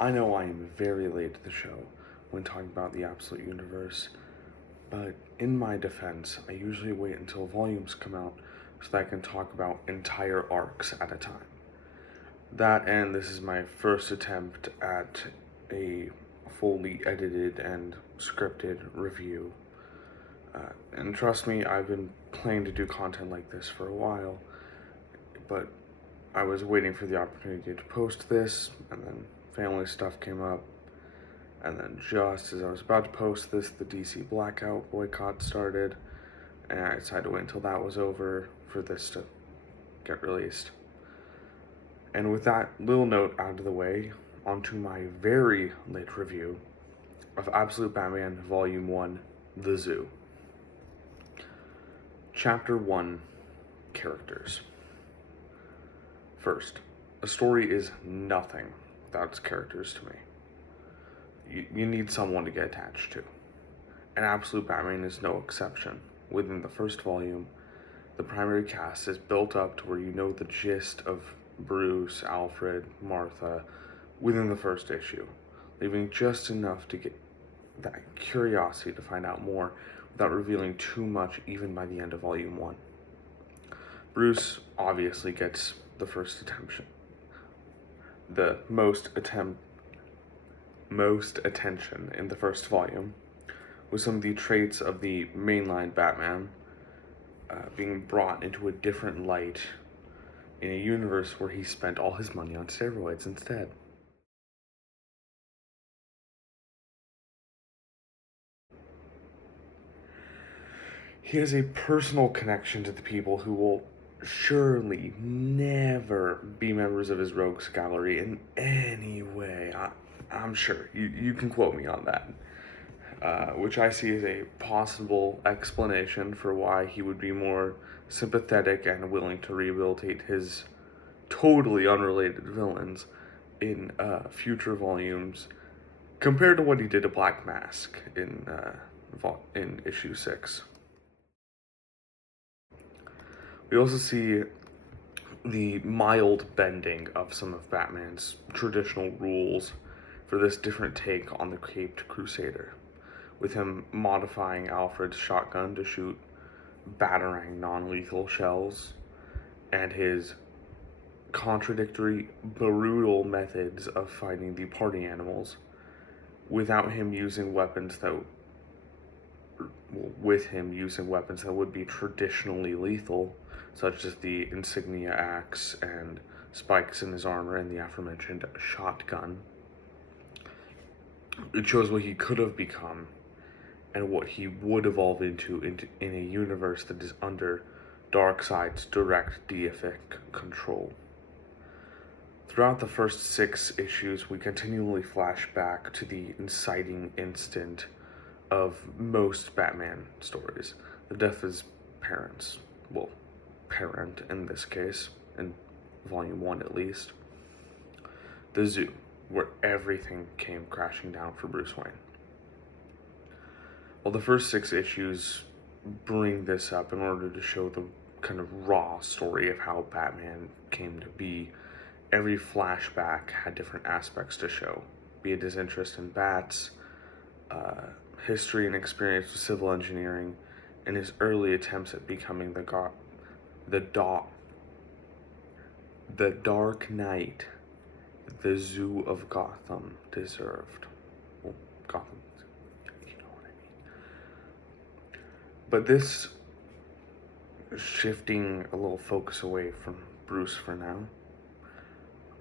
I know I am very late to the show when talking about the Absolute Universe, but in my defense, I usually wait until volumes come out so that I can talk about entire arcs at a time. That and this is my first attempt at a fully edited and scripted review. And trust me, I've been planning to do content like this for a while, but I was waiting for the opportunity to post this, and then family stuff came up, and then just as I was about to post this, the DC blackout boycott started, and I decided to wait until that was over for this to get released. And with that little note out of the way, onto my very late review of Absolute Batman Volume 1, The Zoo. Chapter 1, Characters. First, a story is nothing without its characters to me. You need someone to get attached to. And Absolute Batman is no exception. Within the first volume, the primary cast is built up to where you know the gist of Bruce, Alfred, Martha within the first issue, leaving just enough to get that curiosity to find out more without revealing too much even by the end of Volume 1. Bruce obviously gets the first attention, the most attention in the first volume, with some of the traits of the mainline Batman being brought into a different light in a universe where he spent all his money on steroids instead. He has a personal connection to the people who will surely never be members of his rogues gallery in any way. I'm sure. You can quote me on that. Which I see as a possible explanation for why he would be more sympathetic and willing to rehabilitate his totally unrelated villains in future volumes compared to what he did to Black Mask in issue 6. We also see the mild bending of some of Batman's traditional rules for this different take on the Caped Crusader, with him modifying Alfred's shotgun to shoot batarang non-lethal shells, and his contradictory, brutal methods of fighting the party animals without him using weapons that would be traditionally lethal, such as the insignia axe and spikes in his armor and the aforementioned shotgun. It shows what he could have become and what he would evolve into in a universe that is under Darkseid's direct deific control. Throughout the first 6 issues, we continually flash back to the inciting instant of most Batman stories, the death of his parents. Well, parent in this case, in Volume 1 at least. The zoo, where everything came crashing down for Bruce Wayne. Well, the first 6 issues bring this up in order to show the kind of raw story of how Batman came to be. Every flashback had different aspects to show, be it his interest in bats, history and experience with civil engineering, and his early attempts at becoming the Dark Knight the Zoo of Gotham deserved. Well, Gotham, you know what I mean. But this shifting a little focus away from Bruce for now,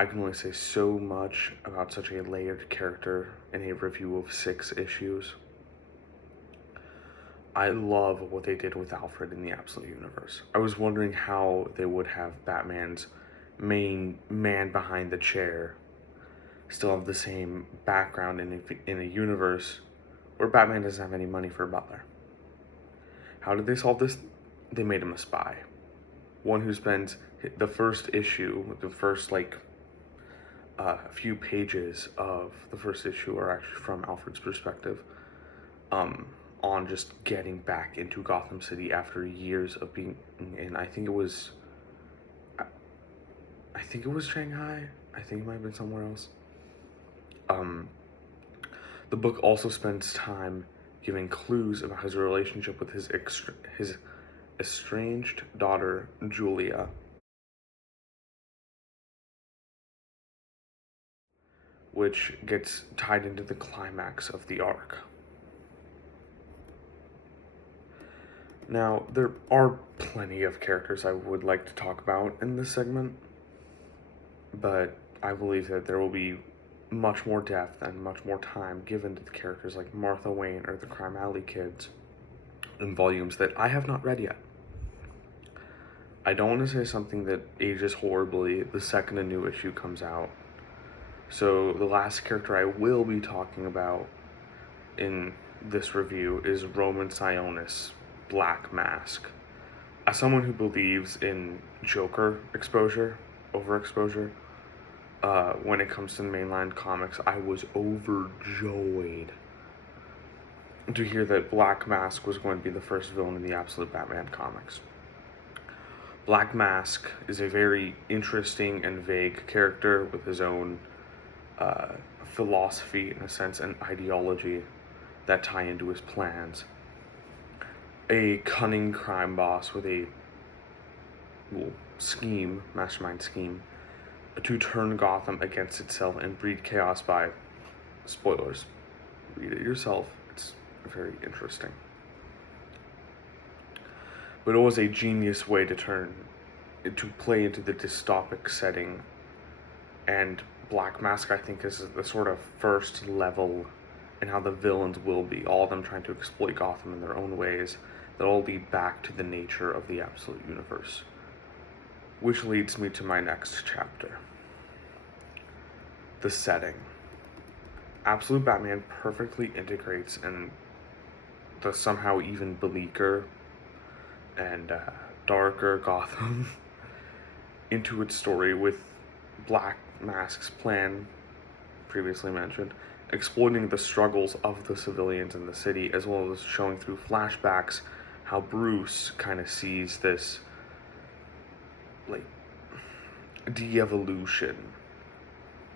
I can only say so much about such a layered character in a review of 6 issues. I love what they did with Alfred in the Absolute Universe. I was wondering how they would have Batman's main man behind the chair still have the same background in a universe where Batman doesn't have any money for a butler. How did they solve this? They made him a spy. One who spends the first issue, the first few pages of the first issue are actually from Alfred's perspective, on just getting back into Gotham City after years of being in, I think it was Shanghai. I think it might have been somewhere else. Um, the book also spends time giving clues about his relationship with his estranged daughter, Julia, which gets tied into the climax of the arc. Now, there are plenty of characters I would like to talk about in this segment, but I believe that there will be much more depth and much more time given to the characters like Martha Wayne or the Crime Alley Kids in volumes that I have not read yet. I don't want to say something that ages horribly the second a new issue comes out. So the last character I will be talking about in this review is Roman Sionis, Black Mask. As someone who believes in Joker overexposure, when it comes to the mainline comics, I was overjoyed to hear that Black Mask was going to be the first villain in the Absolute Batman comics. Black Mask is a very interesting and vague character with his own philosophy, in a sense, and ideology that tie into his plans. A cunning crime boss with a mastermind scheme, to turn Gotham against itself and breed chaos by, spoilers, read it yourself, it's very interesting. But it was a genius way to play into the dystopic setting, and Black Mask, I think, is the sort of first level in how the villains will be, all of them trying to exploit Gotham in their own ways, that all lead back to the nature of the Absolute Universe. Which leads me to my next chapter. The setting. Absolute Batman perfectly integrates in the somehow even bleaker and darker Gotham into its story, with Black Mask's plan, previously mentioned, exploiting the struggles of the civilians in the city, as well as showing through flashbacks how Bruce kind of sees this, like, de-evolution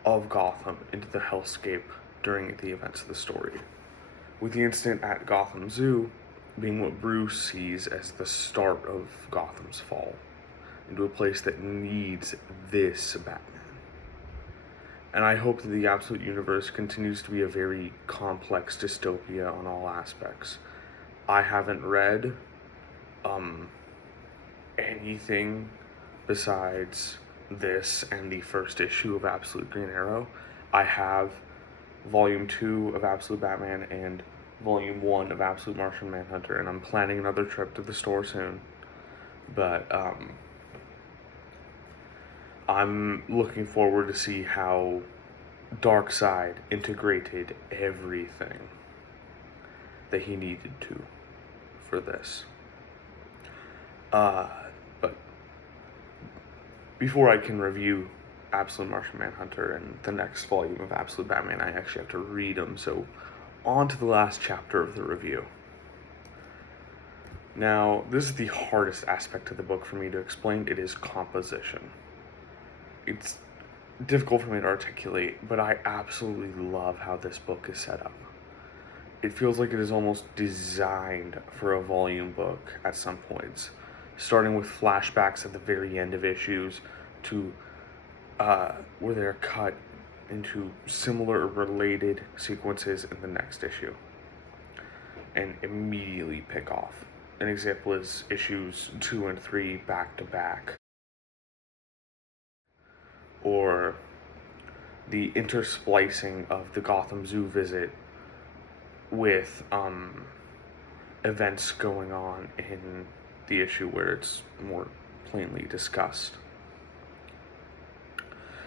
of Gotham into the hellscape during the events of the story, with the incident at Gotham Zoo being what Bruce sees as the start of Gotham's fall into a place that needs this Batman. And I hope that the Absolute Universe continues to be a very complex dystopia on all aspects. I haven't read anything besides this and the first issue of Absolute Green Arrow. I have Volume 2 of Absolute Batman and Volume 1 of Absolute Martian Manhunter, and I'm planning another trip to the store soon. But I'm looking forward to see how Darkseid integrated everything that he needed to for this. But before I can review Absolute Martian Manhunter and the next volume of Absolute Batman, I actually have to read them. So on to the last chapter of the review. Now, this is the hardest aspect of the book for me to explain. It is composition. It's difficult for me to articulate, but I absolutely love how this book is set up. It feels like it is almost designed for a volume book at some points, starting with flashbacks at the very end of issues to where they're cut into similar or related sequences in the next issue and immediately pick off. An example is issues 2 and 3 back to back, or the intersplicing of the Gotham Zoo visit with events going on in the issue where it's more plainly discussed.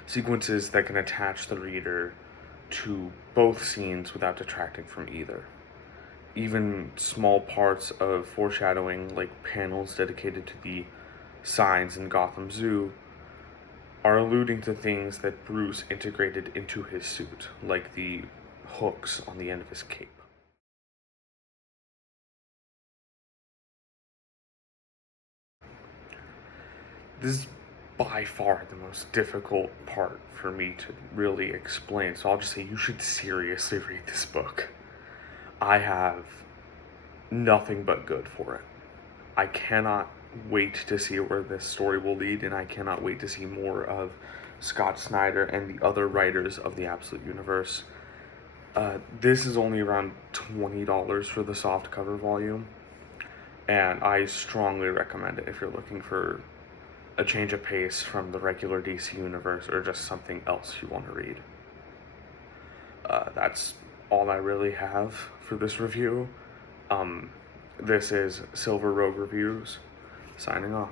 Sequences that can attach the reader to both scenes without detracting from either. Even small parts of foreshadowing, like panels dedicated to the signs in Gotham Zoo, are alluding to things that Bruce integrated into his suit, like the hooks on the end of his cape. This by far the most difficult part for me to really explain. So I'll just say you should seriously read this book. I have nothing but good for it. I cannot wait to see where this story will lead, and I cannot wait to see more of Scott Snyder and the other writers of the Absolute Universe. This is only around $20 for the softcover volume, and I strongly recommend it if you're looking for a change of pace from the regular DC Universe or just something else you want to read. That's all I really have for this review. This is Silver Rogue Reviews, signing off.